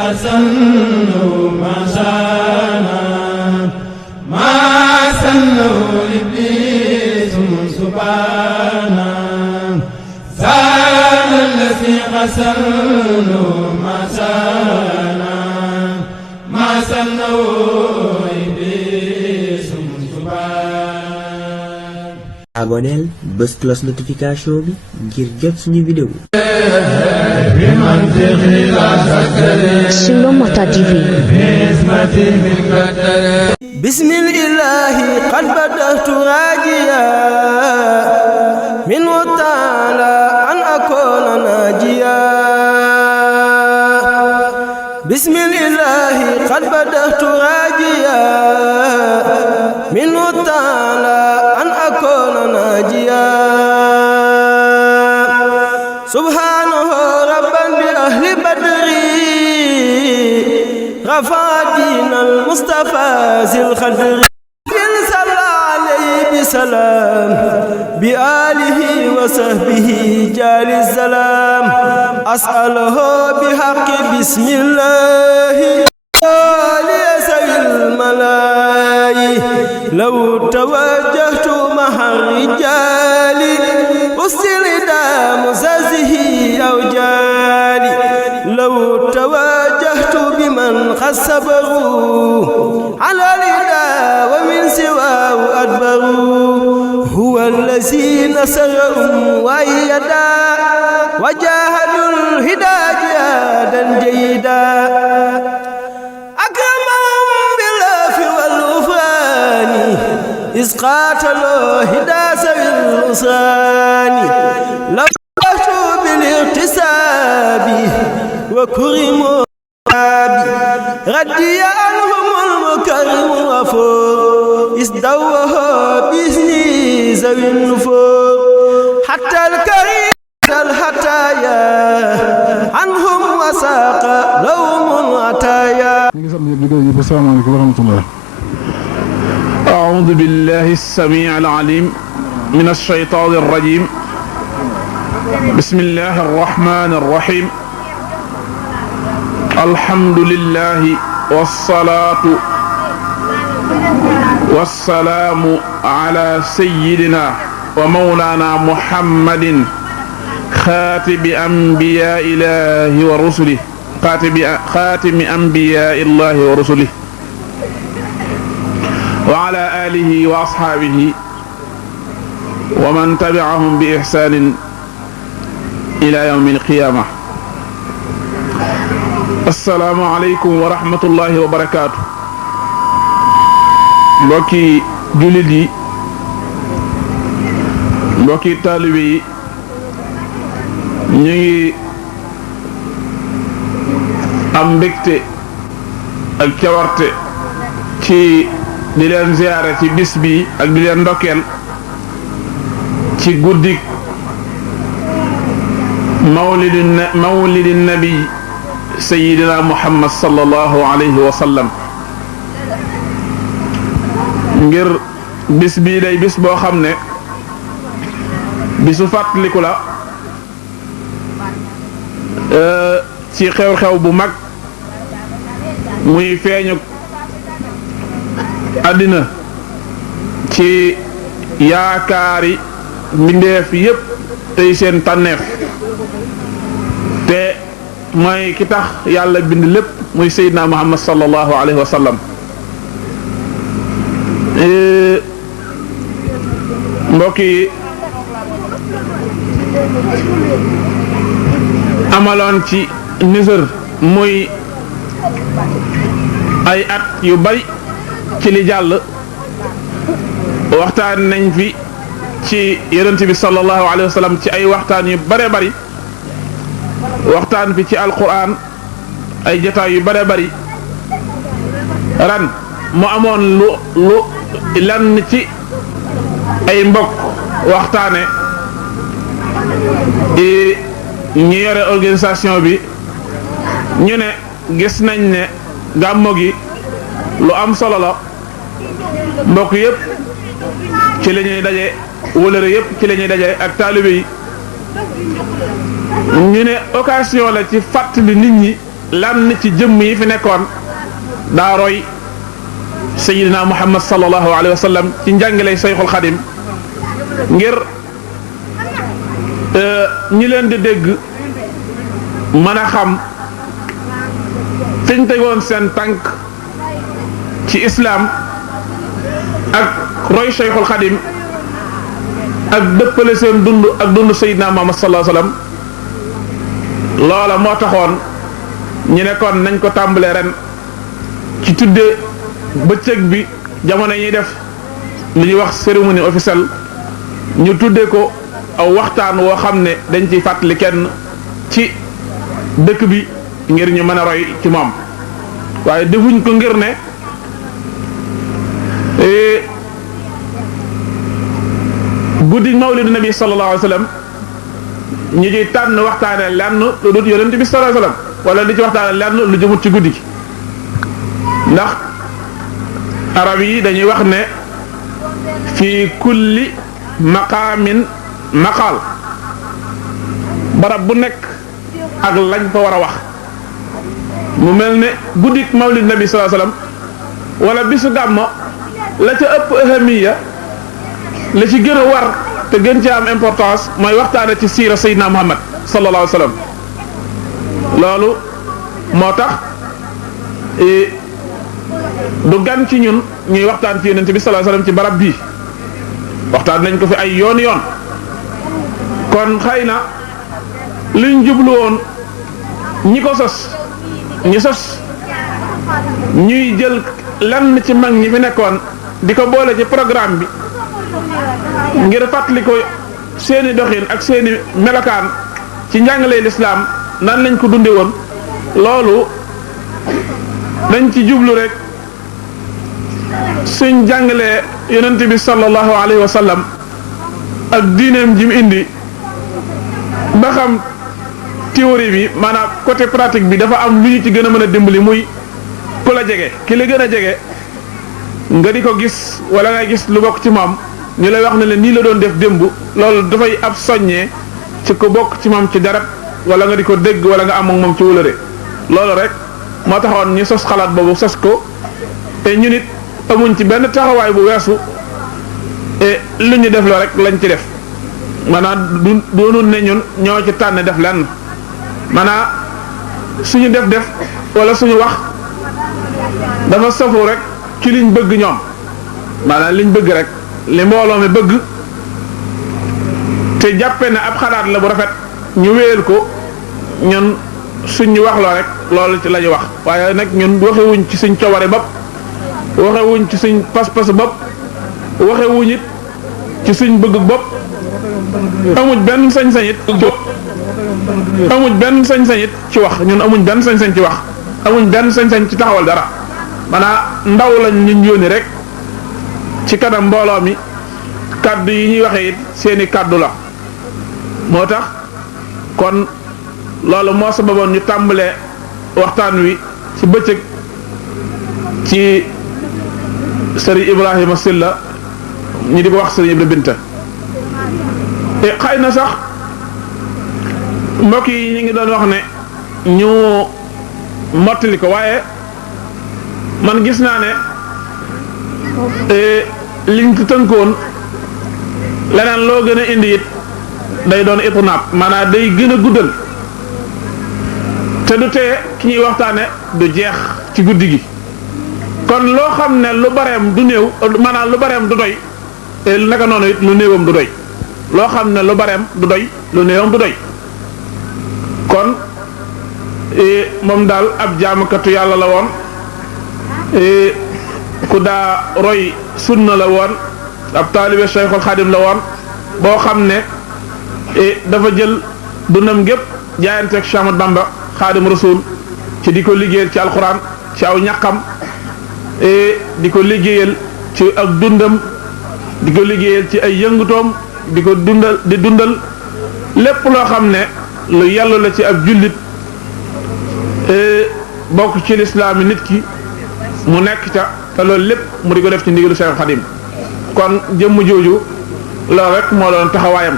حسنوا ما شانا ما سنوا إبليس سبحانا زال الذي حسنوا ما شانا ما سنوا إبليس سبحانا. aboneel bës cloche notification bi ngir jot suñu vidéo. Silo Mota TV. bismillahi qad badahtu rajiya min ta'ala an akuna najiya. bismillahi qad badahtu rajiya min ta'ala an akuna najiya. subhanahu rabban bi ahli badri رفع دين المصطفى ذي الخدر صلى عليه بسلام بآله وصحبه جال السلام. أسأله بحق بسم الله ليسوي الملاي لو توجهت مع الرجال أسل دام زازه أو جالي لو توجهت بمن خسبه على الرداء ومن سواه أدبر. هو الذي نصرهم وأيدا وجاهدوا الهدى جهادا جيدا. أكرمهم بالعف والغفران إذ قاتلوا هدى سوي الأسران. لو أتوا بالاغتساب وكرموا ردي عنهم المكرم وفور ازدوه بإذنه ذوي النفور. حتى الكريم الحتايا عنهم وساق لهم العتايا. السلام عليكم ورحمة الله. أعوذ بالله السميع العليم من الشيطان الرجيم. بسم الله الرحمن الرحيم. الحمد لله والصلاة والسلام على سيدنا ومولانا محمد خاتم أنبياء الله ورسله خاتم أنبياء الله ورسله وعلى آله وأصحابه ومن تبعهم بإحسان إلى يوم القيامة. assalaamu aleykum wa rahmatullahi wa barakaatu. mbokki jullit yi mbokki taalibe yi ñu ngi am mbégte ak cawarte ci di leen ziyaare ci bis bi ak di leen ndokkeel ci guddik mawlidi nabi sayyidina muhammad sallallahu alayhi wa sallam. ngir bis bii day bis boo xam ne bisu fàttaliku la ci xew-xew bu mag muy feeñu àddina ci yaakaari mbindeef yépp tey seen tànneef te mooy ki tax yàlla bind lépp muy Seydina Muhammad sallallahu alayhi wa sallam. mbokk yi amaloon ci Niger muy ay at yu bari ci li jàll waxtaan nañ fi ci yonent bi sallallahu alayhi wa sallam ci ay waxtaan yu bare bari. waxtaan fi ci alquran ay jotaay yu bare bari. ran mu amoon lu lan ci ay mbokk waxtaane ñi yore organisation bi ñu ne gis nañ ne gàmmo gi lu am solo la. mbokk yëpp ci la ñuy daje wëlëre yëpp ci la ñuy daje ak taalibe yi ñu ne occasion la ci fàttali nit ñi lan ci jëmm yi fi nekkoon daa roy Sayyidina Muhammad sallallahu alayhi wa sallam ci njàngale Sayxul Xadim ngir ñi leen di dégg mën a xam fiñ tegoon seen tànk ci islaam ak roy Sayxul Xadim ak dëppale seen dund ak dund Sayyidina Muhammad sallallahu alayhi wa sallam loola moo taxoon ñu nekkoon nañ ko tàmbalee ren ci tudde bëccëg bi jamono ñuy def li ñuy wax cérémonie officielle ñu tudde ko aw waxtaan woo xam ne dañ ciy fàttali kenn ci dëkk bi ngir ñu mën a roy ci moom waaye defuñ ko ngir ne guddi mawlidu nabi sallallahu alayhi wa sallam ñu ciy tànn waxtaane lenn lu dut yonent bi sallallahu alayhi wa sallam wala li ci waxtaane lenn lu jëmut ci guddi gi ndax arab yi dañuy wax ne fii kulli maqaamin maqaal barab bu nekk ak lañ fa war a wax mu mel ne guddik mawlid nabi sallallahu alayhi wasallam wala bisu gàmmo la ca ëpp ahamiya la ci gën a war te gën ci am importance mooy waxtaane ci siira sayyidina Muhammad sallallahu alayhi wasallam loolu moo tax du gan ci ñun ñuy waxtaan ci yonent bi sallallahu alayhi wasallam ci barab bii waxtaan nañ ko fi ay yoon kon xëy na liñ jublu woon ñi ko sos ñuy jël lenn ci mag ñi fi nekkoon di ko boole ci programme bi ngir fàttali ko seeni doxin ak seeni melokaan ci njàngale lislaam nan lañ ko dunde woon loolu dañ ci jublu rek suñ jàngalee yonent bi sallallahu alayhi wa sallam ak diineem ji mu indi ba xam théorie bi maanaam côté pratique bi dafa am lu ñu ci gën a mën a dimbali muy ku la jege ki la gën a jege nga di ko gis wala nga gis lu bokk ci moom ñu lay wax ne leen nii la doon def démb loolu dafay ab soññee ci ko bokk ci moom ci dara wala nga di ko dégg wala nga am ak moom ci wëlëre loolu rek moo taxoon ñu sos xalaat boobu sos ko te ñu nit amuñ ci benn taxawaay bu weesu lu ñu def loo rek lañ ci def maanaam du doonul ne ñun ñoo ci tànn def lenn maanaam suñu def wala suñu wax dafa safu rek ci liñ bëgg ñoom maanaam liñ bëgg rek li mbooloo mi bëgg te jàppe ne ab xalaat la bu rafet ñu wéyal ko ñun suñu wax loo rek loolu ci la ñu wax waaye nag ñun waxewuñ ci suñ coobare bopp waxewuñ ci suñ pas-pas bopp waxewuñ it ci suñ bëgg bopp amuñ benn sañ-sañ it amuñ benn sañ-sañ it ci wax ñun amuñ benn sañ-sañ ci wax amuñ benn sañ-sañ ci taxawal dara maanaam ndaw lañ ñu yónni rek ci kanam mbooloo mi kaddu yi ñuy waxee it seeni kaddu la moo tax kon loolu moo sababoon ñu tàmbalee waxtaan wi ci bëccëg ci sëriñ Ibrahima Silla ñu di ko wax sëriñ Ibra Binta te xëy na sax mbokk yi ñu ngi doon wax ne ñu mottali ko waaye man gis naa ne liñ ci tënkoon leneen loo gën a indi it day doon itnaab maanaam day gën a guddal te du tee ki ñuy waxtaane du jeex ci guddi gi kon loo xam ne lu bareem du néew maanaam lu bareem du doy naka noonu it lu néewam du doy loo xam ne lu bareem du doy lu néewam du doy kon moom daal ab jaamukatu yàlla la woon ku daa roy sunna la woon ab taalibe Cheikhul Xadim la woon boo xam ne dafa jël dundam gépp jaayanteeg Cheikh Ahmad Bamba Xadim Rasul ci di ko liggéeyal ci alxuraan ci aw ñaqam di ko liggéeyal ci ak dundam di ko liggéeyal ci ay yëngutoom di ko dundal lépp loo xam ne lu yàlla la ci ab jullit bokk ci lislaami nit ki mu nekk ca te loolu lépp mu di ko def ci ndigalu Cheikh Xadim kon jëmm jooju loolu rek moo doon taxawaayam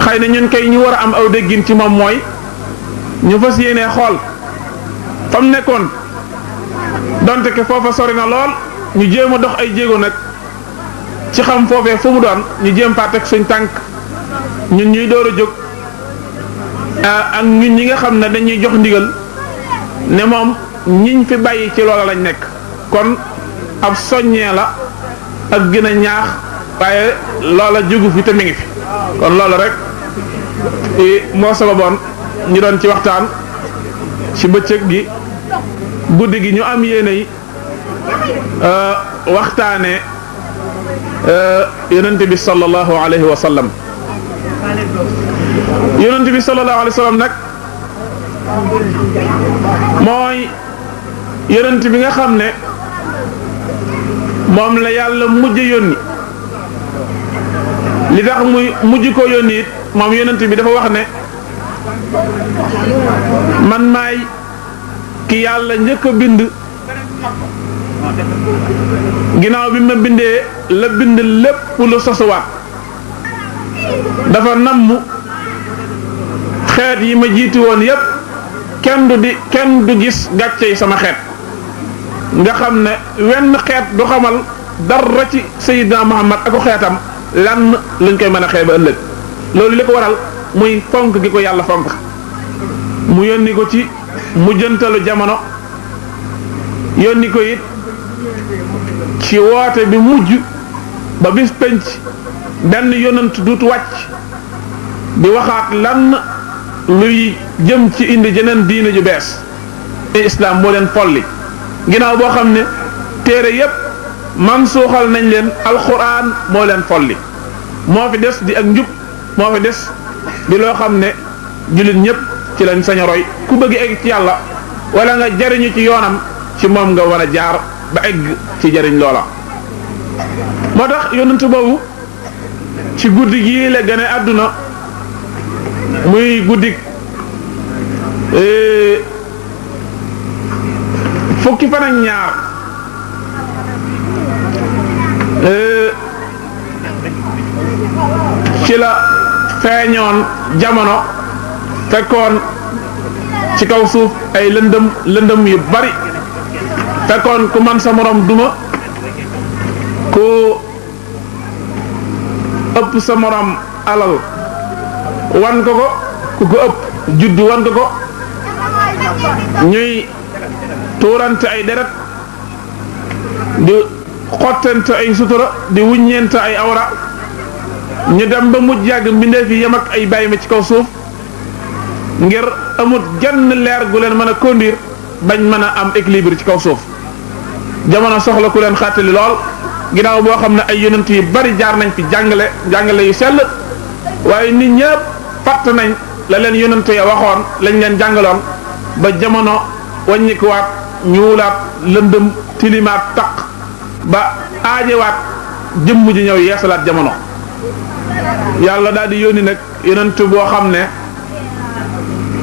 xëy na ñun kay ñu war a am aw déggin ci moom mooy ñu fas yéenee xool fam nekkoon donte ke foofa sori na lool ñu jéem a dox ay jéego nag ci xam foofee fu mu doon ñu jéem faa teg suñ tànk ñun ñuy door a jóg ak ñun ñi nga xam ne dañuy jox ndigal ne moom ñiñ fi bàyyi ci loola lañ nekk kon ab soññee la ak gën a ñaax waaye loola jógu fi te mi ngi fi kon loola rek moo sababoon ñu doon ci waxtaan ci bëccëg gi guddi gi ñu am yéene yi waxtaane yonent bi sallallahu alayhi wa sallam yonent bi sallallahu alayhi wa sallam nag mooy yonent bi nga xam ne moom la yàlla mujj yónni li tax muy mujj ko yónni it moom yonent bi dafa wax ne man maay ki yàlla njëkk a bind ginnaaw bi ma bindee la bind lépp lu sosuwaat dafa namm xeet yi ma jiitu woon yépp kenn du gis gàcce yi sama xeet nga xam ne wenn xeet du xamal dara ci Sayyidina Muhammad ak ko xeetam lan luñ koy mën a xeeba ëllëg loolu li ko waral muy fonk gi ko yàlla fonk mu yónni ko ci mujjantalu jamono yónni ko it ci woote bi mujj ba bis penc benn yonent duut wàcc di waxaat lan luy jëm ci indi jeneen diine ju bees islam moo leen folli ginnaaw boo xam ne téere yépp man suuxal nañ leen alquran moo leen folli moo fi des di ak njub moo fi des di loo xam ne jullit ñépp ci lañ sañ a roy ku bëgg egg ci yàlla wala nga jariñu ci yoonam ci moom nga war a jaar ba egg ci jariñ loola moo tax yonent boobu ci guddi gii la gane àdduna muy guddi fukki fan ak ñaar ci la feeñoon jamono fekkoon ci kaw suuf ay lëndëm yu bari fekkoon ku man sa morom duma ku ëpp sa morom alal wan ko ku ko ëpp juddu wan ko ñuy tuurante ay deret di xottante ay sutura di wuññeente ay awra ñu dem ba mujj yàgg mbindeef yi yem ak ay bàyyi ma ci kaw suuf ngir amut genn leer gu leen mën a conduire bañ mën a am équilibre ci kaw suuf jamono soxla ku leen xàttali lool ginnaaw boo xam ne ay yonent yu bari jaar nañ fi jàngale yu sell waaye nit ñëpp fàtt nañ la leen yonent ya waxoon lañ leen jàngaloon ba jamono wàññikuwaat ñuulaat lëndëm tilimaat taq ba aajewaat jëmm ji ñëw yeesalaat jamono yàlla daal di yónni nag yonent boo xam ne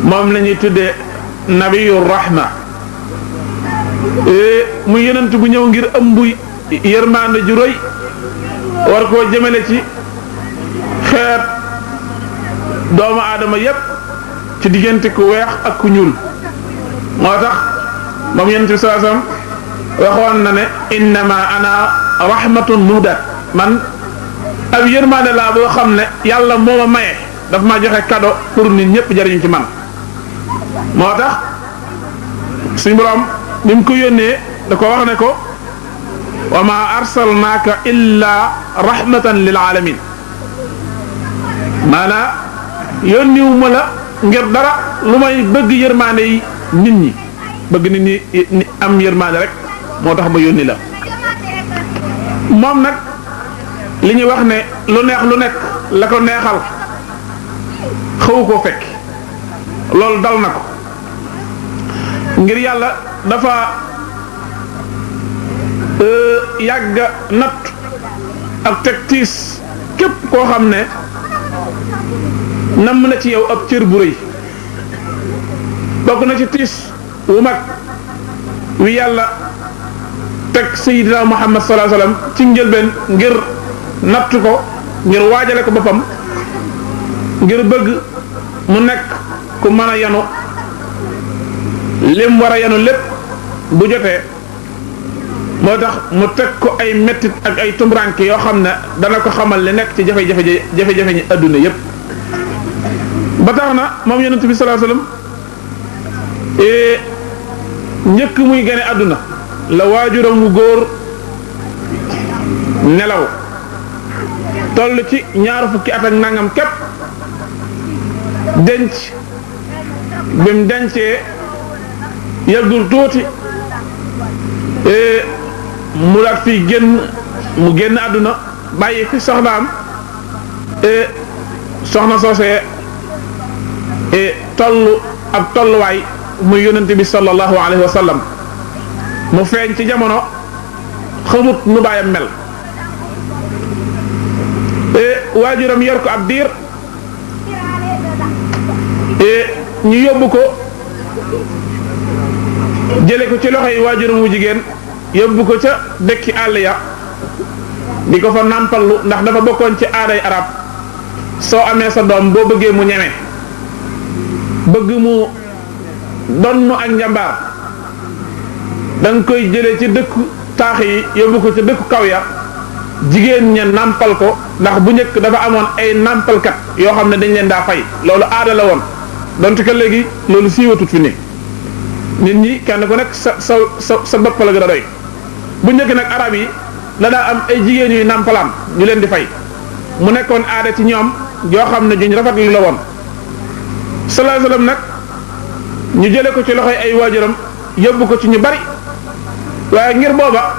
moom la ñuy tuddee nabiyu rahma mu yonent bu ñëw ngir ëmb yërmande ju rëy war koo jëmale ci xeet doomu aadama yépp ci diggante ku weex ak ku ñuul moo tax moom yonent bi sallallahu alayhi wasallam waxoon na ne innama ana rahmatun muhdat man ab yërmande laa boo xam ne yàlla moo ma maye daf maa joxe cadeau pour nit ñëpp jariñu ci man moo tax suñ borom bi mu ko yónnee da ko wax ne ko wa ma arsalnaaka illa rahmatan lil alamin maanaam yónniwu ma la ngir dara lu may bëgg yërmande yi nit ñi bëgg nit ñi am yërmande rek moo tax ma yónni la moom nag li ñuy wax ne lu neex lu nekk la ko neexal xaw koo fekk loolu dal na ko ngir yàlla dafa yàgga natt ak teg tiis képp koo xam ne namm na ci yow ab cër bu rëy bokk na ci tiis wu mag wi yàlla teg Sayyidina Muhammad sallallahu alayhi wasallam ci njëlbeen ngir natt ko ngir waajale ko boppam ngir bëgg mu nekk ku mën a yanu lim war a yanu lépp bu jotee moo tax mu teg ko ay mettit ak ay tumranke yoo xam ne dana ko xamal li nekk ci jafe-jafe ñi adduna yépp ba tax na moom yonent bi sallallahu alayhi wasallam njëkk muy gane adduna la waajuram wu góor nelaw toll ci ñaar fukki at ak nangam képp denc bi mu dencee yàggul tuuti mu daat fii mu génn àdduna bàyyi fi soxnaam soxna soosee toll ab tolluwaay muy yonent bi sallallahu alayhi wa sallam mu feeñ ci jamono xamut nu baayam mel waajuram yor ko ab diir ñu yóbbu ko jële ko ci loxo yi waajuram wu jigéen yóbbu ko ca dëkki àll ya di ko fa nàmpallu ndax dafa bokkoon ci aaday arab soo amee sa doom boo bëggee mu ñeme bëgg mu donnu ak njambaar da nga koy jële ci dëkku taax yi yóbbu ko ca dëkku kaw ya jigéen ña nàmpal ko ndax bu njëkk dafa amoon ay nàmpalkat yoo xam ne dañ leen daa fay loolu aada la woon donte que léegi loolu siiwatut fi nii nit ñi kenn ku nekk sa bopp la gën a doy bu njëkk nag arab yi la daa am ay jigéen yuy nàmpalaan ñu leen di fay mu nekkoon aada ci ñoom yoo xam ne juñ rafet lu la woon sallallahu alayhi wasallam nag ñu jële ko ci loxoy ay waajuram yóbbu ko ci ñu bari waaye ngir booba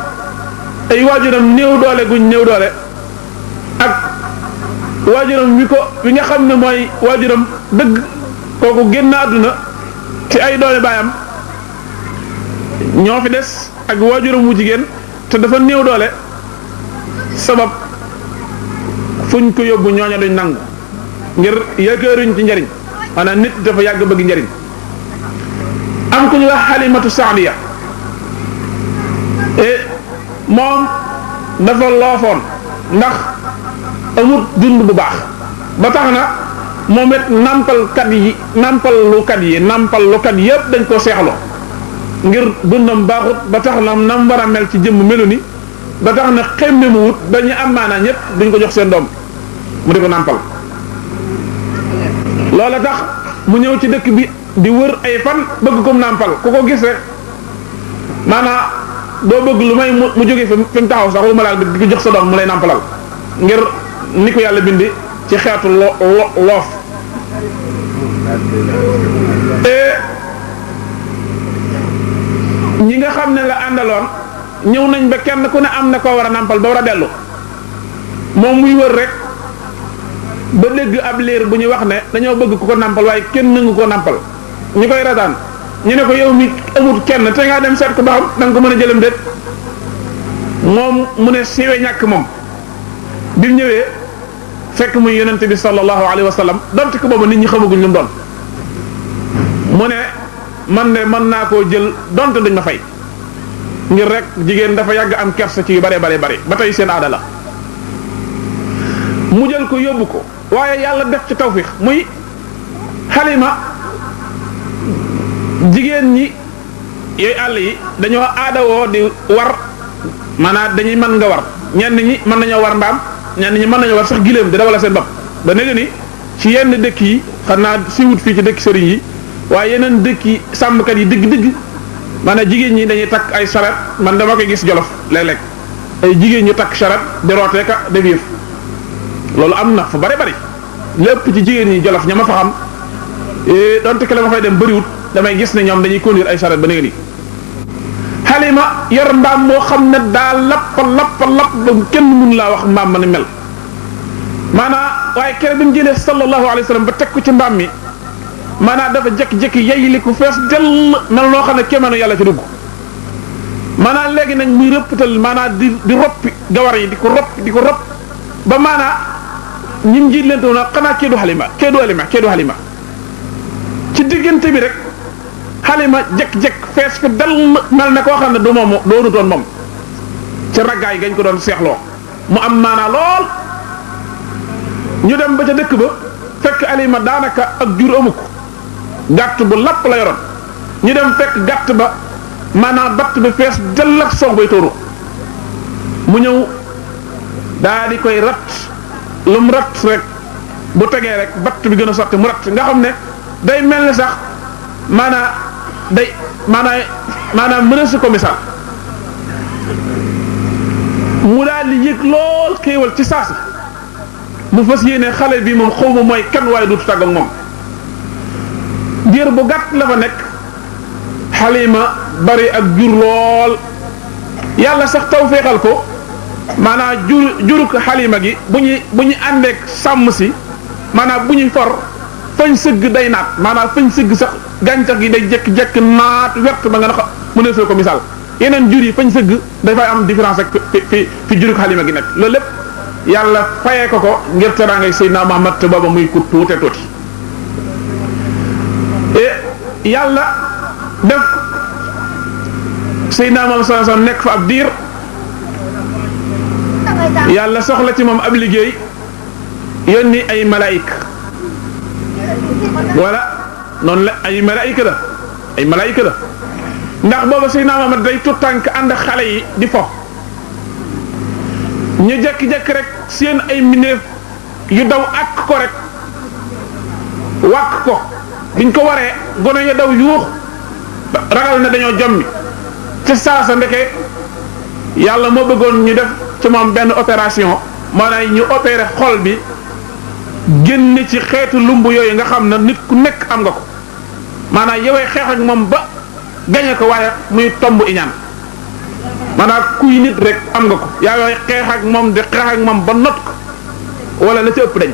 ay waajuram néew doole guñ néew doole ak waajuram wi nga xam ne mooy waajuram dëgg kooku génn àdduna ci ay doole baayam ñoo fi des ak waajuram wu jigéen te dafa néew doole sabab fuñ ko yóbbu ñooña duñ nangu ngir yaakaaruñ ci njariñ maanaam nit dafa yàgg bëgg njariñ am ku ñu wax Halimatu Saadiya moom dafa loofoon ndax amut dund bu baax ba tax na moom it nampallukat yëpp dañ koo seexloo ngir dundam baaxut ba tax na nam war a mel ci jëmm melu ni ba tax na xemme mu wut ba ñu am maanaa ñëpp duñ ko jox seen doom mu di ko nampal loola tax mu ñëw ci dëkk bi di wër ay fan bëgg ko nampal ku ko gis rek maanaa doo bëgg lu may mu jógee fi mu taxaw sax lu ma laal di ko jox sa doom mu lay nampalal ngir ni ko yàlla bindi ci xeetu loof ñi nga xam ne la àndaloon ñëw nañ ba kenn ku ne am na koo war a nampal ba war a dellu moom muy wër rek ba dégg ab liir bu ñu wax ne dañoo bëgg ku ko nampal waaye kenn nangu ko nampal ñu koy rataan ñu ne ko yow mi amut kenn te ngaa dem seet ko ba xam da nga ko mën a jëlam déet moom mu ne siiwe ñàkk moom bi mu ñëwee fekk muy yonent bi sallallahu alayhi wa sallam donte ko boobu nit ñi xamaguñ lu mu doon mu ne man de mën naa koo jël donte dañ ma fay ngir rek jigéen dafa yàgg am kersa ci yu bare bare bare ba tey seen aada la mu jël ko yóbbu ko waaye yàlla def ci tawfiix muy Halima jigéen ñi yooyu àll yi dañoo aadawoo di war maanaam dañuy mën nga war ñenn ñi mën nañoo war mbaam ñenn ñi mën nañoo war sax giléem di dawala seen bopp ba léegi ni ci yenn dëkk yi xam naa siwut fii ci dëkk sëriñ yi waaye yeneen dëkk yi sàmmkat yi dëgg-dëgg maanaam jigéen ñi dañuy takk ay saret man dama koy gis Jolof léeg-léeg ay jigéen ñu takk saret di rooteeka def yëf loolu am na fa bari bari lépp ci jigéen ñi Jolof ña ma fa xam donte que la ma fay dem bëriwut damay gis ne ñoom dañuy conduire ay saret ba léegi nii Halima yor mbaam moo xam ne daa lapp ba kenn mun laa wax mbaam ma ni mel maanaam waaye kere bi mu jëlee sallallahu alayhi wa sallam ba teg ko ci mbaam mi maanaam dafa jékki-jékki yeyli ko fees dell mel noo xam ne kéemaanu yàlla ci dugg maanaam léegi nag muy rëppatal maanaam di roppi gawar yi di ko ropp ba maanaam ñim jiit leen na xanaa kee du Halima ci diggante bi rek Halima jekk-jekk fees fi dell mel ne koo xam ne du moom doonutoon moom ci raggaay gañ ko doon seexloo mu am maanaa lool ñu dem ba ca dëkk ba fekk Halima daanaka ak jur amu ko gàtt bu lapp la yoroon ñu dem fekk gàtt ba maanaam batt bi fees dell ak soow bay tóoru mu ñëw daa di koy rat lu mu rat rek bu tegee rek batt bi gën a sotti mu rat nga xam ne day mel ni sax maanaam mën a si ko misaal mu daal di yëg lool xéewal ci saasi mu fas yéene xale bi moom xaw ma mooy kan waaye du tàgg ak moom diir bu gàtt la fa nekk Halima bari ak jur lool yàlla sax taw feexal ko maanaam juruk Halima gi bu ñu àndeek sàmm si maanaam bu ñuy for fañ sëgg day naat maanaam fañ sëgg sax gàncax gi day jekk-jekk naat wert ba nga na mu ne soo ko misaal yeneen jur yi fañ sëgg dafay am différence ak fi juruk Halima gi nekk loolu lépp yàlla fayee ko ngir teraangay Seydina Muhammad te booba muy ku tuute tuuti yàlla def Seydina Muhammad sallallahu alayhi wasallam nekk fa ab diir yàlla soxla ci moom ab liggéey yónni ay malaayik wala noonu la ay malaayika la ndax booba Seydina Muhammad day tuttànk ànd xale yi di fo ñu jekki-jekki rek seen ay mineef yu daw ak ko rek wàkk ko biñ ko waree gone ya daw yuux ragal na dañoo jommi ci saasa ndeke yàlla moo bëggoon ñu def ci moom benn opération maanaam ñu opéré xol bi génn ci xeetu lumb yooyu nga xam ne nit ku nekk am nga ko maanaam yowee xeex ak moom ba gañe ko waaye muy tomb iñaan maanaam kuy nit rek am nga ko yaa yooy xeex ak moom di xeex ak moom ba not ko wala la ci ëpp dañ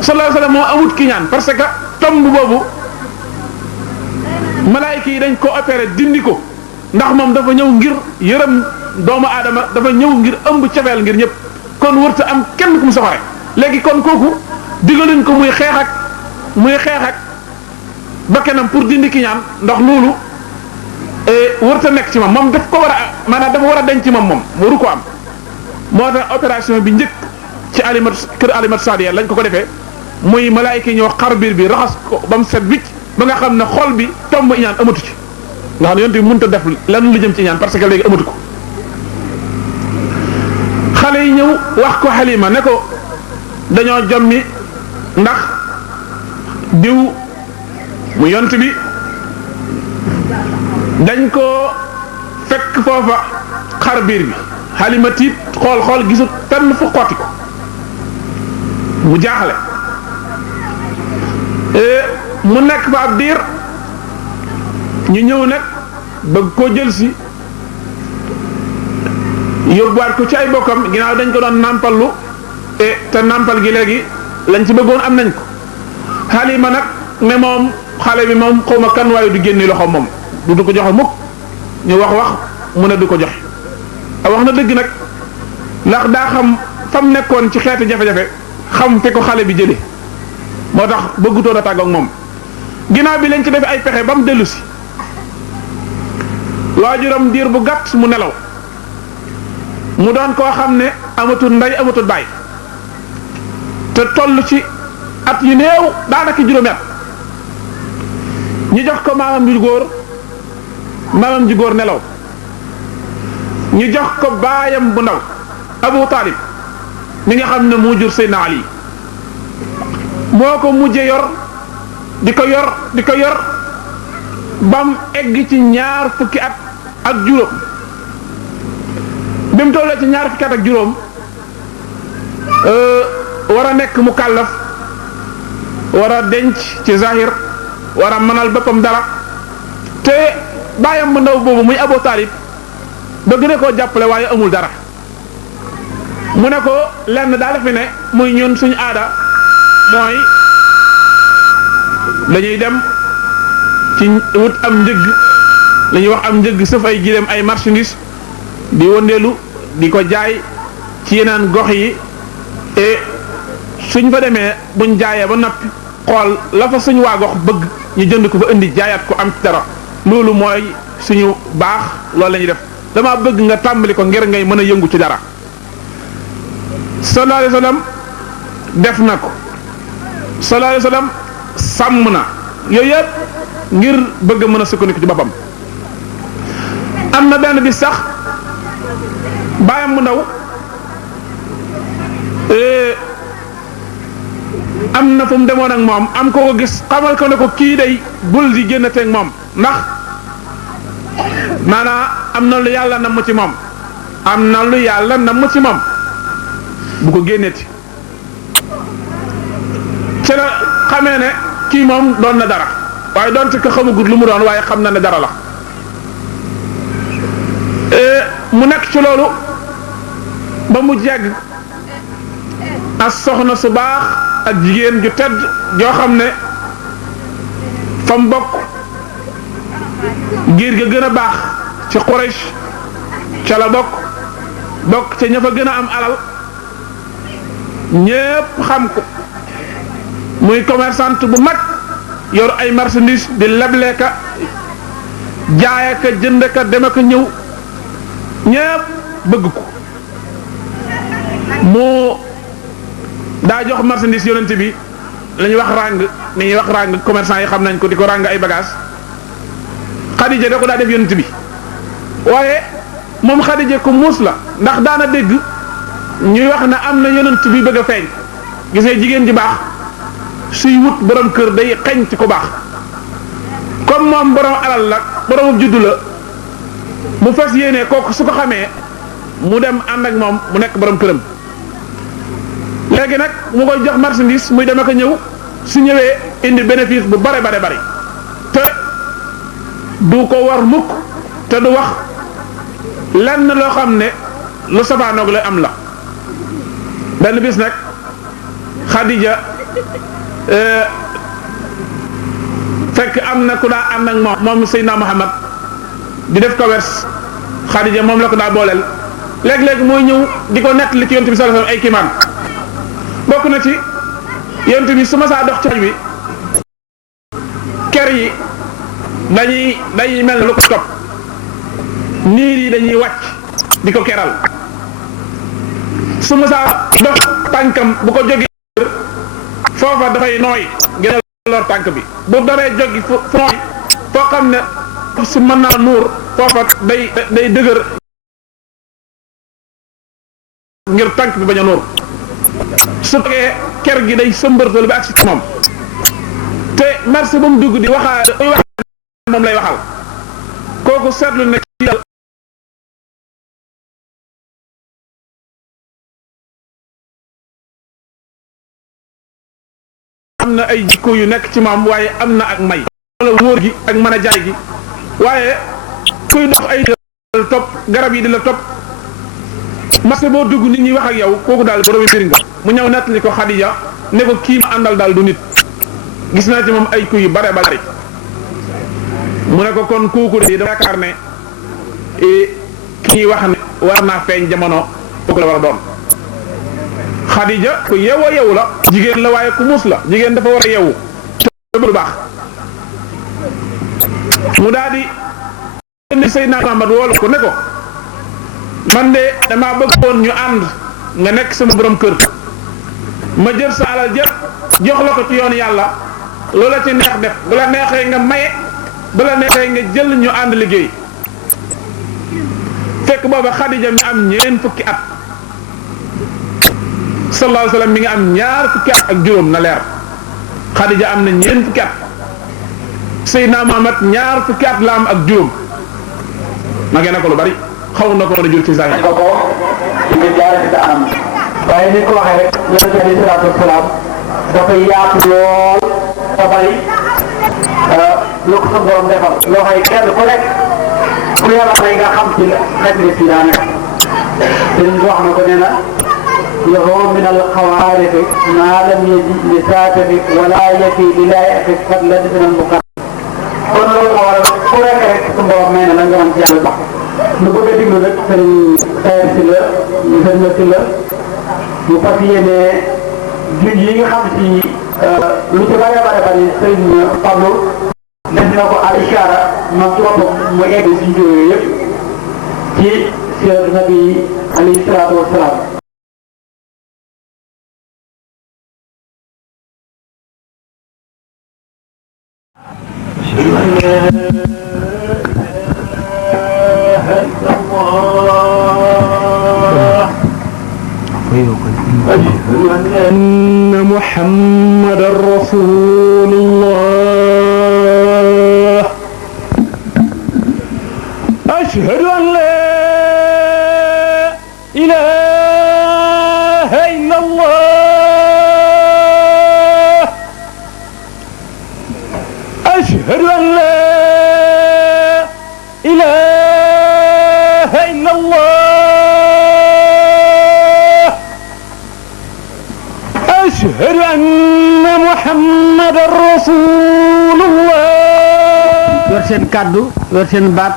sallallahu alayhi wasallam moo amut ki ñaan parce que tomb boobu malaayika yi dañ ko opéré dindi ko ndax moom dafa ñëw ngir yërëm doomu aadama dafa ñëw ngir ëmb cofeel ngir ñëpp kon wërta am kenn ku mu soxore léegi kon kooku digaluñ ko muy xeex ak bakkanam pour dindi ki ñaan ndax loolu wërta nekk ci moom daf ko war a maanaam dafa war a denc ci moom waru ko am moo tax opération bi njëkk ci kër Alimatu Saadiya lañ ko defee muy malaayika yi ñoo xar biir bi raxas ko ba mu set wicc ba nga xam ne xol bi tomb iñaan amatu ci nga xam ne yonte bi mënut a def lan lu jëm ci ñaan parce que léegi amatu ko xale yi ñëw wax ko Halima ne ko dañoo jommi ndax diw mu yont bi dañ ko fekk foofa xar biir bi Halima tiit xool gisut fenn fu xotti ko mu jaaxle mu nekk fa ab diir ñu ñëw nag bëgg koo jël si yóbbuwaat ko ci ay bokkam ginnaaw dañ ko doon nàmpallu te nàmpal gi léegi lañ ci bëggoon am nañ ko Halima nag ne moom xale bi moom xawma kan waaye du génne loxo moom du ko joxe mukk ñu wax mu ne du ko joxe wax na dëgg nag ndax daa xam fam nekkoon ci xeeti jafe-jafe xam fi ko xale bi jëlee moo tax bëggutoon a tàggoog moom ginnaaw bi lañ ci def ay pexe ba mu dellu si waajuram diir bu gàtt mu nelaw mu doon koo xam ne amatul ndey amatul baay te toll ci at yu néew daanaka juróomi at ñu jox ko maamam ju góor nelaw ñu jox ko baayam bu ndaw Abu Talib mi nga xam ne moo jur Seydina Ali moo ko mujje yor di ko yor bam egg ci ñaar fukki at ak juróom bi mu tollee ci ñaar fukki at ak juróom war a nekk mu kàllaf war a denc ci zahir war a mënal boppam dara te baayam bu ndaw boobu muy Abu Talib bëgg ne koo jàppale waaye amul dara mu ne ko lenn daal fi ne muy ñun suñu aada mooy dañuy dem ci wut am njëgg la ñuy wax am njëgg sëf ay gileem ay marchandise di wëndeelu di ko jaay ci yeneen gox yi et suñ fa demee buñ jaayee ba noppi xool la fa suñ waa gox bëgg ñu jënd ko fa indi jaayaat ko am ci dara loolu mooy suñu baax loolu la ñuy def dama bëgg nga tàmbali ko ngir ngay mën a yëngu ci dara sallallahu alayhi wasallam def na ko sallallahu alayhi wasallam sàmm na yooyu yëpp ngir bëgg mën a sukkandiku ci boppam. am na benn bis sax baayam mu ndaw am na fu mu demoon ak moom am ko ko gis xamal ko ne ko kii day bul di génnateeg moom ndax maanaam am na lu yàlla namm ci moom am na lu yàlla namm ci moom bu ko génneeti ci la xamee ne kii moom doon na dara waaye doonte ko xamagut lu mu doon waaye xam na ne dara la mu nekk ci loolu ba mu jegg as soxna su baax ak jigéen ju tedd joo xam ne fa mu bokk giir ga gën a baax ci Quraysh ca la bokk ca ña fa gën a am alal ñépp xam ko muy commerçante bu mag yor ay marchandises di leble ka jaay ka jënd ka dem ak ñëw ñépp bëgg ko moo daa jox marchandise yonent bi la ñuy wax ràng ni ñuy wax ràng commerçant yi xam nañ ko di ko ràng ay bagage Xadija da ko daa def yonent bi waaye moom Xadija ko muus la ndax daana dégg ñuy wax ne am na yonent bi bëgg a feeñ gis nga jigéen ji baax suy wut borom kër day xeñ ci ko baax comme moom borom alal la borom juddu la mu fas yéene kooku su ko xamee mu dem ànd ak moom mu nekk borom këram léegi nag mu koy jox marchandise muy dem ak a ñëw su ñëwee indi bénéfice bu bare te du ko war mukk te du wax lenn loo xam ne lu safaanoog lay am la benn bis nag Xadija fekk am na ku daa ànd ak moom Seydina Muhammad di def commerce Xadija moom la ko daa booleel léeg-léeg mooy ñëw di ko nett li ci yonent bi sallallahu alayhi wasallam ay kiimaan bokk na ci yonent bi su ma saa dox ci bi ker yi dañuy mel ne lu ko topp niir yi dañuy wàcc di ko keral su ma saa dox tànkam bu ko jógee foofa dafay nooy gën a lor tànk bi bu daree jógi fu nooy foo xam ne su mën naa nuur foofa day dëgër ngir tànk bi bañ a nuur su fekkee ker gi day sëmbërtal ba agsi ci moom te marché ba mu dugg di waxaale moom lay waxal kooku seetlu ne ci yàlla am na ay jikko yu nekk ci moom waaye am na ak may wala wóor gi ak mën a jaay gi waaye kuy dox ay topp garab yi di la topp marché boo dugg nit ñi wax ak yow kooku daal boromi mbir nga mu ñëw nettali ko Xadija ne ko kii ma àndal daal du nit gis naa ci moom ay kuy yu bare mu ne ko kon kooku de dafa yaakaar ne kii wax ne war naa feeñ jamono kooku la war a doon Xadija ku yewu la jigéen la waaye ku muus la jigéen dafa war a yewu te lu baax mu daal di indi Seydina Muhammad woolu ko ne ko man de damaa bëggoon ñu ànd nga nekk sama borom kër ma jël sa alal jëpp jox la ko ci yoon yàlla loola ci neex def bu la neexee nga maye bu la neexee nga jël ñu ànd liggéey fekk booba Xadija mi am ñeent fukki at sallallahu alayhi wa sallam mi ngi am ñaar fukki at ak juróom na leer Xadija am na ñeent fukki at Seydina Muhammad ñaar fukki at la am ak juróom ma ngeen ko lu bari xaw na ko mën a jur ci zahir ko ci biir jaar ci anam waaye ni ko waxee rek yonent bi alayhi salaatu wasalaam dafay yaatu lool te bari lu ko sa borom defal loo xëy kenn ku nekk ku yàlla may nga xam ci xet li si daanaka sëriñ bi wax na ko nee na lahu min al xawaariqi maa lam yaji li saatabi wala yafi li laa yafi fadlan min al muqar kon loolu moo waral ku nekk rek sa borom may na la nga mën ci yàlla tax lu bëgg a diglu nag sëriñ Sayer si la ñu sëriñ si la ñu fas yéene junj yi nga xam si lu ci bare bari sëriñ Pablo def na ko al ishaara moom ci boppam mu egg si njóo yooyu yëpp ci sirat nabi alayhi salaatu wasalaam أن محمد رسول الله أشهد أن لا إله إلا الله أشهد أن لا إله إلا الله أشهد أن محمد رسول الله yor seen kàddu yor seen baat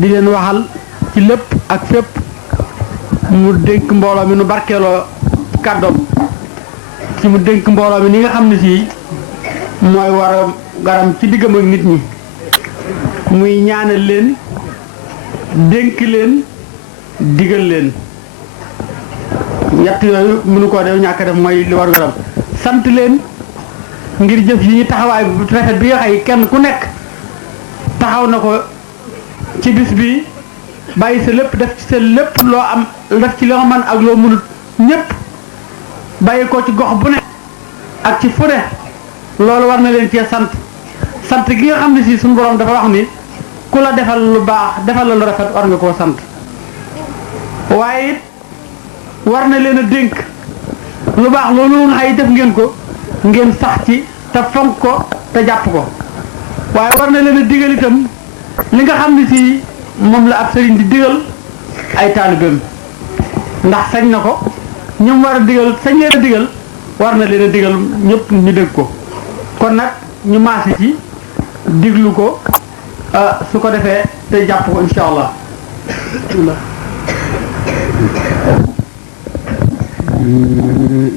di leen waxal ci lépp ak fépp mu dénk mbooloo mi nu barkeeloo kàddoom ci mu dénk mbooloo mi ni nga xam ne si mooy war a garam ci diggam ak nit ñi muy ñaanal leen dénk leen digal leen ñett yooyu mënu koo def ñàkk def mooy li war garam sant leen ngir jëf yi ñu taxawaay bu rafet bi nga xay kenn ku nekk taxaw na ko ci bis bi bàyyi sa lépp def ci sa lépp loo am def ci loo man ak loo mënut ñëpp bàyyi ko ci gox bu ne ak ci fu ne loolu war na leen cee sant sant gi nga xam ne si suñu borom dafa wax ni ku la defal lu baax defal la lu rafet war nga koo sant waaye it war na leen a dénk lu baax loolu nga xay def ngeen ko ngeen sax ci te fonk ko te jàpp ko waaye war na leen a digal itam li nga xam ne si moom la ab sëriñ di digal ay taalibeem ndax sañ na ko ñoom war a digal sañ leen a digal war na leen a digal ñëpp ñu dégg ko kon nag ñu maase ci diglu ko su ko defee te jàpp ko insha allah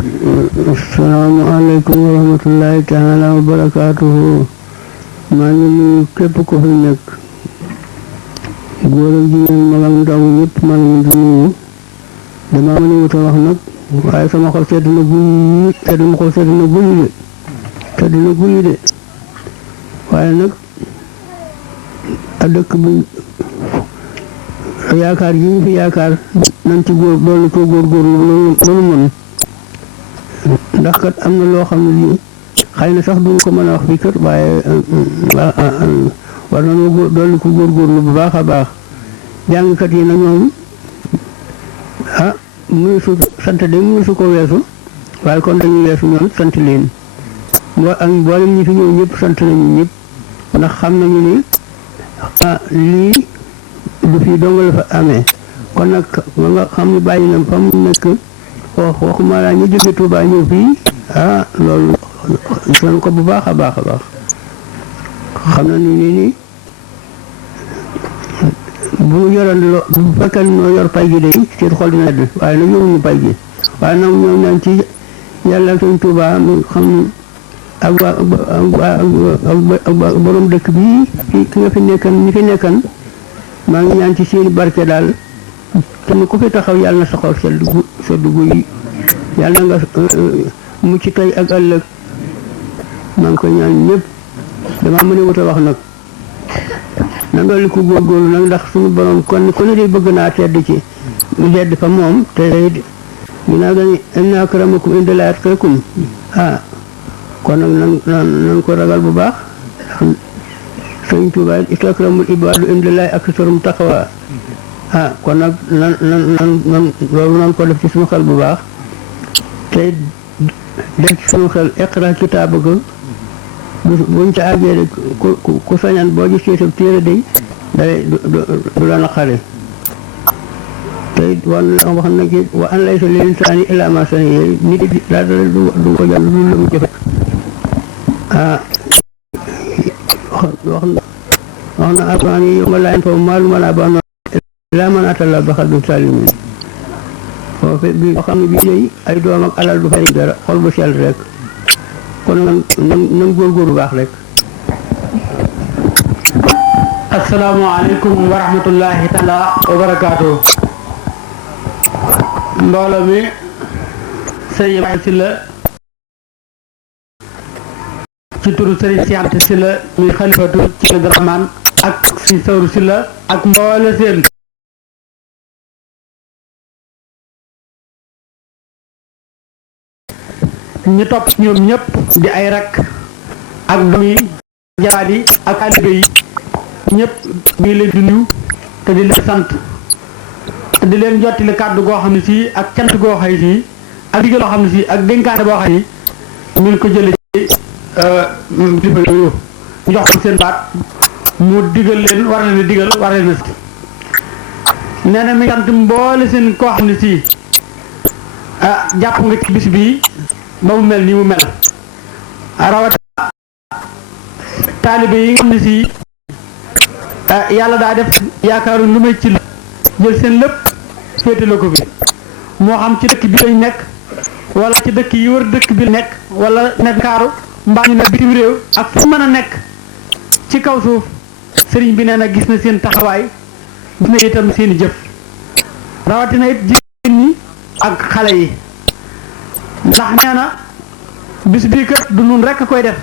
assalaamu aleykum wa rahmatullahi taala wa barakaatuhu maa ngi nuyu képp ko fi nekk góor ak jigéen mag ak ndaw ñëpp maa ngi leen di nuyu damaa mën a wut a wax nag waaye sama xol sedd na guy de waaye nag a dëkk bu yaakaar yi ñu fi yaakaar nañ ci dolli ko góorgóorlu loolu mën ndax kat am na loo xam ne lii xëy na sax duñ ko mën a wax fii kër waaye war nañoo dolli ko góorgóorlu bu baax a baax jàngkat yi na ñoom mënu su sant de mënu su ko weesu waaye kon dañuy weesu ñoom sant leen ak mboolem ñi fi ñëw ñëpp sant nañu ñëpp ndax xam nañu ni lii du fii dong la fa amee kon nag ma nga xam ne bàyyi na fa mu nekk waxuma laa ñu jóge Tuubaa ñëw fii loolu san ko bu baax a baax a baax xam na ni nii bu ñu yoroon bu fekkee noo yor pay gi de seen xol dina sedd waaye nag yoruñu pay gi waaye nag ñoom naan ci yàlla ak Sëñ Tuubaa mu xam ak borom dëkk bii ki nga fi nekkan ñi fi nekkan maa ngi ñaan ci seeni barke daal kenn ku fi taxaw yàlla na sa xol sedd guy yàlla na nga mucc tey ak ëllëg maa ngi koy ñaan ñëpp damaa mën a wut a wax nag na dolli ko góorgóorlu nag ndax suñu borom kon ku ne di bëgg naa tedd ci tedd fa moom te dinaa gën inna akramakum indallaahi atqaakum kon nag nan ko ragal bu baax Sëñ Tuubaa istakramul ibaadu indallaahi aksaruhum taqwa kon nag nan loolu nan ko def ci suñu xel bu baax te def ci suñu xel iqra kitaabaka buñ ca àggee rek ku sañan boo gisee sa téere day du la naqare te wax na ci wa an laysa lil insaani illaa maa sa'a nit daa dara du ko jàll lu la mu jëfe wax na alquran yi yawma laa yanfa'u maalun wa laa banuun illaa man ataa Allaaha bi qalbin saliim foofu bi xam ne bii day ay doom ak alal du fay dara xol bu sell rek kon nan góorgóorlu baax rek. asalaamaaleykum wa rahmatullahi taala wa barakaatu. mbooloo mi sëñ Ibrahima Sylla ci turu Serigne Cheikh Anta Sylla mi xalifatu ci la Dramane ak Serigne Sawru Sylla ak mboole seen ñu topp ñoom ñëpp di ay rak ak doom yi jabaat yi ak taalibe yi ñëpp ngi leen di nuyu te di leen sant te di leen jottali kàddu goo xam ne si ak cant goo xay si ak digal loo xam ne si ak dénkaane boo xam ni ñu ko jële ci diba yooyu jox ko seen baat mu digal leen war na leen digal war leen na nee na mi sant mboole seen koo xam ne si jàpp nga ci bis bii ba mu mel nii mu mel rawatina taalibe yi nga xam ne si yàlla daa def yaakaaru lu may ci la jël seen lépp féete la ko fi moo xam ci dëkk bi lañ nekk wala ci dëkk yi wër dëkk bi nekk wala nekk kaaru mbaa ñu ne bitim réew ak fu mën a nekk ci kaw suuf sëriñ bi nee na gis na seen taxawaay gis na itam seen i jëf rawatina it jigéen ñi ak xale yi ndax nee na bis bii kat du nun rekk koy def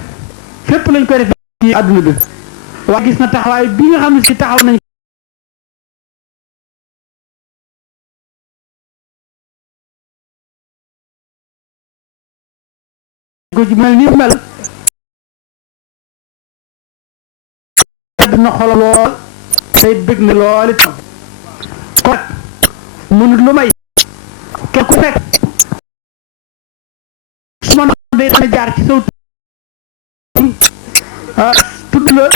fépp lañ koy def ci àdduna bi waaye gis na taxawaay bi nga xam ne si taxaw nañ ko ci mel ni mel dina xolo lool tey bëgg na lool itam kon mënut lu may kenn ku nekk su ma noonu day dana jaar ci saw tudd la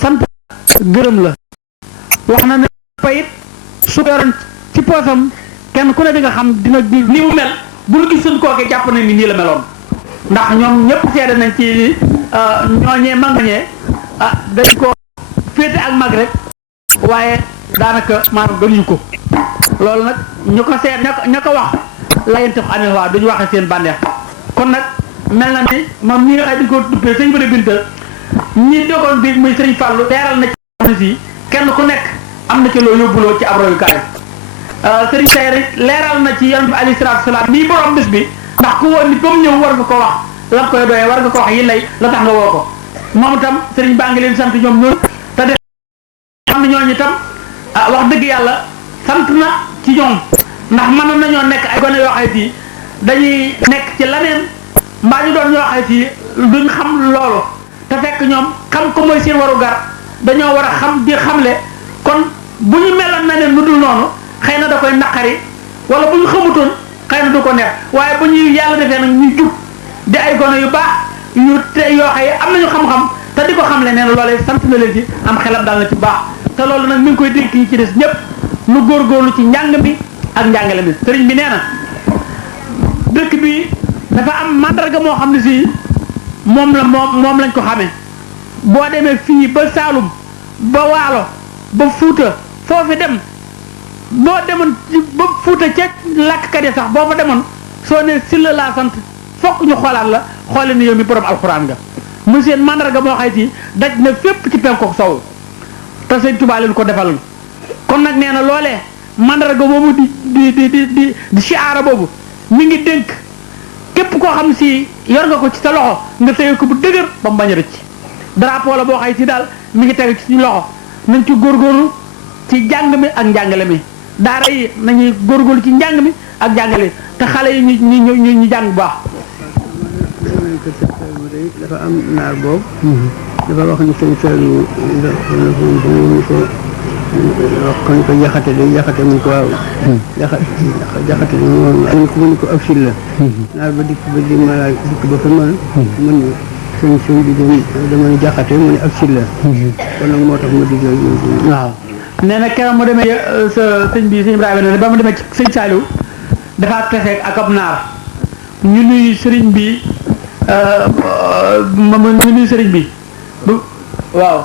sant gërëm la wax na ne payit su ko yoroon ci poosam kenn ku ne di nga xam dina ni mu mel bu lu gisoon kooke jàpp na ni nii la meloon ndax ñoom ñëpp seede nañ ci ñooñee mag ñee dañ ko féete ak mag rek waaye daanaka maanaam gënuñu ko loolu nag ñu ko seet ña ko wax la yéen tax anil waa duñu waxee seen bànneex kon nag mel na ni moom ñi nga xam di ko duppee sëñ bëri binta ñi dogoon bi muy sëñ Fàllu teeral na ci si kenn ku nekk am na ci loo yóbbuloo ci ab royukaay sëriñ Sayar leeral na ci yonent bi alayhi salaatu salaam nii borom bis bi ndax ku woon nit ba mu ñëw war nga ko wax la koy doyee war nga ko wax yi lay la tax nga woo ko moom itam sëriñ baa ngi leen sant ñoom ñooñu te def xam ne ñooñu itam wax dëgg yàlla sant na ci ñoom ndax mën nañoo nekk ay gone yoo xay fii dañuy nekk ci laneen mbaa ñu doon yoo xay fii duñ xam loolu te fekk ñoom xam ko mooy seen waru gar dañoo war a xam di xamle kon bu ñu meloon na ne lu dul noonu xëy na da koy naqari wala bu ñu xamutoon xëy na du ko neex waaye bu ñuy yàlla defee nag ñu jub di ay gone yu baax yu te yoo xëy am nañu xam-xam te di ko xamle nee na loolee sant na leen ci am xelam daal na ci baax te loolu nag mi ngi koy dénk yi ci des ñëpp nu góorgóorlu ci njàng mi ak njàngale mi sëriñ bi nee na dëkk bi dafa am mandarga moo xam ne si moom lañ ko xamee boo demee fii ba Saalum ba Waalo ba Fuuta foofu dem boo demoon ba Fuuta ca làkkat yi sax boo fa demoon soo ne Sylla laa sant fokk ñu xoolaat la xoole ni yow mi borom alxuraan nga mu seen mandarga moo xayti daj na fépp ci penku sow te sëñ Tuubaa leen ko defal kon nag nee na loolee mandarga boobu di siyaara boobu mi ngi dénk képp koo xam si yor nga ko ci sa loxo nga téye ko bu dëgër ba mu bañ a rëcc drapeau la boo xay si daal mi ngi tege ci suñu loxo nañ ci góorgóorlu ci njàng mi ak njàngale mi daara yi nañuy góorgóorlu ci njàng mi ak njàngale te xale yi ñu jàng bu baax. dafa am naar boobu. dafa wax ni sëñ Saliou kon ko jaxate de jaxate mu ko waaw jaxate mu ko ab sil la naar ba dikk ba di ma dikk ba fa man mën sëñ bi dama ne jaxate mu ne ab sil la kon nag moo tax ma digg waaw nee na keroog mu demee sa sëñ bi sëñ Ibrahima ne ba mu demee ci sëñ Saliou dafa teseeg ak ab naar ñu nuyu sëriñ bi ñu nuyu sëriñ bi waaw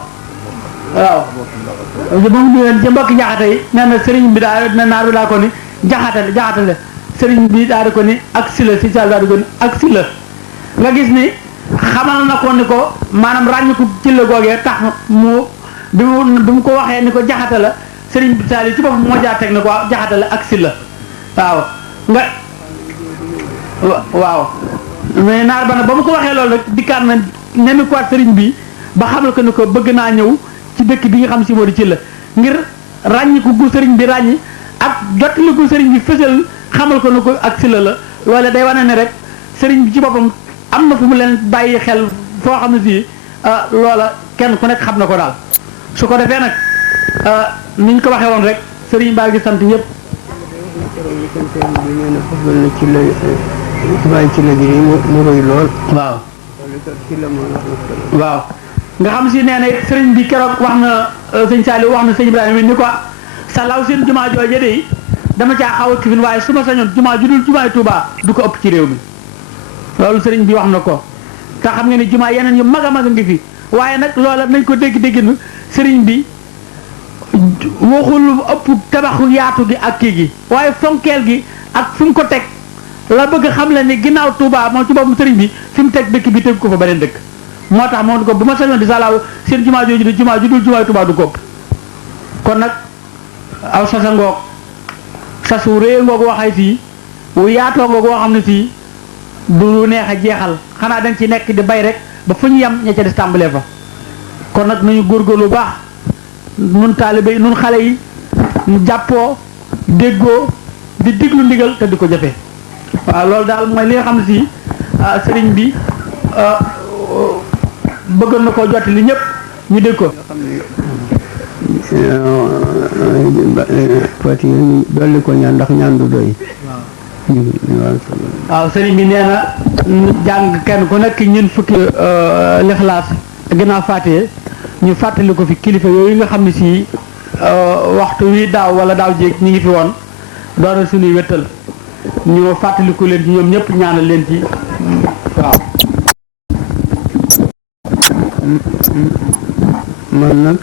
ba mu ñëwee ca mbokki jaxate yi nee na sëriñ bi daa ne naar bi daa ko ni jaxatale sëriñ bi daa di ko ni ak Sylla si sal daa di ko ni ak Sylla nga gis ni xamal na ko ni ko maanaam ràññiku ci la googee tax mu bi mu ko waxee ni ko jaxate la sëriñ bi sal yi ci boppam moo jaa teg ni ko jaxate la ak Sylla waaw nga waaw mais naar ba nag ba mu ko waxee loolu rek dikkaat na nemikuwaat sëriñ bi ba xamal ko ni ko bëgg naa ñëw ci dëkk bi nga xam si moo di ci la ngir ràññiku gu sëriñ bi ràññi ak jottali gu sëriñ bi fësal xamal ko ni ko ak si la wala day wane ne rek sëriñ bi ci boppam am na fu mu leen bàyyi xel foo xam ne si loola kenn ku nekk xam na ko daal su ko defee nag ni ñu ko waxee woon rek sëriñ baa ngi sant ñëpp. ci la gi mu rëy lool. waaw. waaw nga xam si nee na sëriñ bi keroog wax na sëñ Saliou wax na sëñ Ibrahima ni ko salaaw seen jumaa jooje de dama caa xaw a kifin waaye su ma sañoon jumaa ju dul jumaay Touba du ko ëpp ci réew mi loolu sëriñ bi wax na ko te xam nga ni jumaa yeneen yu mag a mag a ngi fi waaye nag loola nañ ko dégg-dégginu sëriñ bi waxul lu ëpp tabaxu yaatu gi ak kii gi waaye fonkeel gi ak fi mu ko teg la bëgg xam le ni ginnaaw Touba moom ci boppam sëriñ bi fi mu teg dëkk bi teg ko fa beneen dëkk moo tax moom ko bu ma sañoon di salaaw seen jumaa jooju di jumaa ju dul jumaay Touba du ko ëpp kon nag aw sasa ngoog sasu réew ngoog waxay fii wu yaatoo ngoog woo xam ne fii du neex a jeexal xanaa dañ ci nekk di bay rek ba fu ñu yem ña ca des tàmbalee fa kon nag nañu góorgóorlu baax nun taalibe yi nun xale yi ñu jàppoo déggoo di diglu ndigal te di ko jëfee waaw loolu daal mooy li nga xam ne si sëriñ bi bëggoon na koo jotti li ñëpp ñu dégg ko Fati ñu dolli ko ñaan ndax ñaan du doy. waaw sëriñ bi nee na jàng kenn ku nekk ñun fukki lixlaas gannaaw fàttee ñu fàttali ko fi kilifa yooyu nga xam ne si waxtu wi daaw wala daaw jéeg ñu ngi fi woon doon suñuy wéttal ñu fàttaliku leen ci ñoom ñëpp ñaanal leen ci waaw. man nag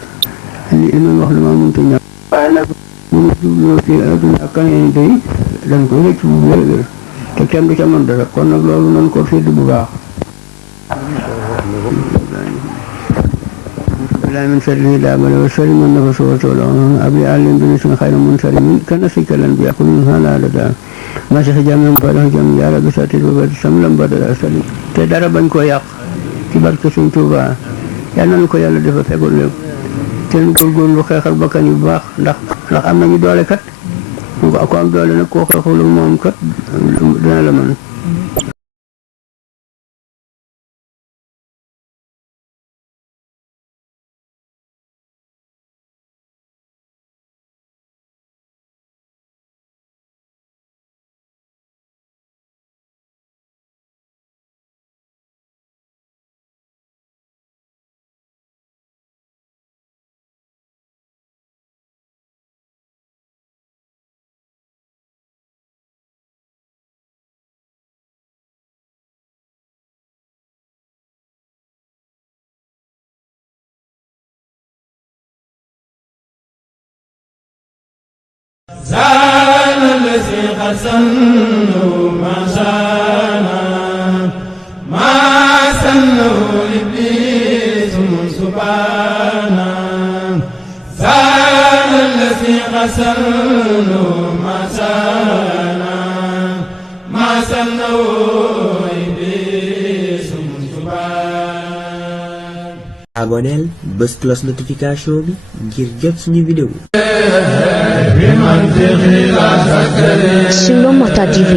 li ñu wax dama mënta ñàkk waaye nag bu ñu jubloo ci adduna ak kaneen day dañ ko rëcc bu wér te kenn du ca mën dara kon nag loolu nañ ko sédd bu baax billahi min sharri daabale wa sharri man nafasa wa tawla abli alim bi nismi xayra munsalimin kana sikalan bi yakun hala dada ma si xijam fadax jam ya rabbi satil ba badi samlam badada salim te dara bañ koo yàq ci barke Sëñ Tuuba yal nañu ko yàlla dafa fegul lépp te ñu góorgóorlu xeexal bakkan yu baax ndax am nañu doole kat mu ko am doole nag koo xeexul moom kat dina la mën زال الذي قد سنوا ما شانا ما سنوا إبليس سبحانا زال الذي قد سنوا ما شانا ما سنوا إبليس سبحانا aboneel bës cloche notification bi ngir jot suñu vidéo Shalom Mota TV.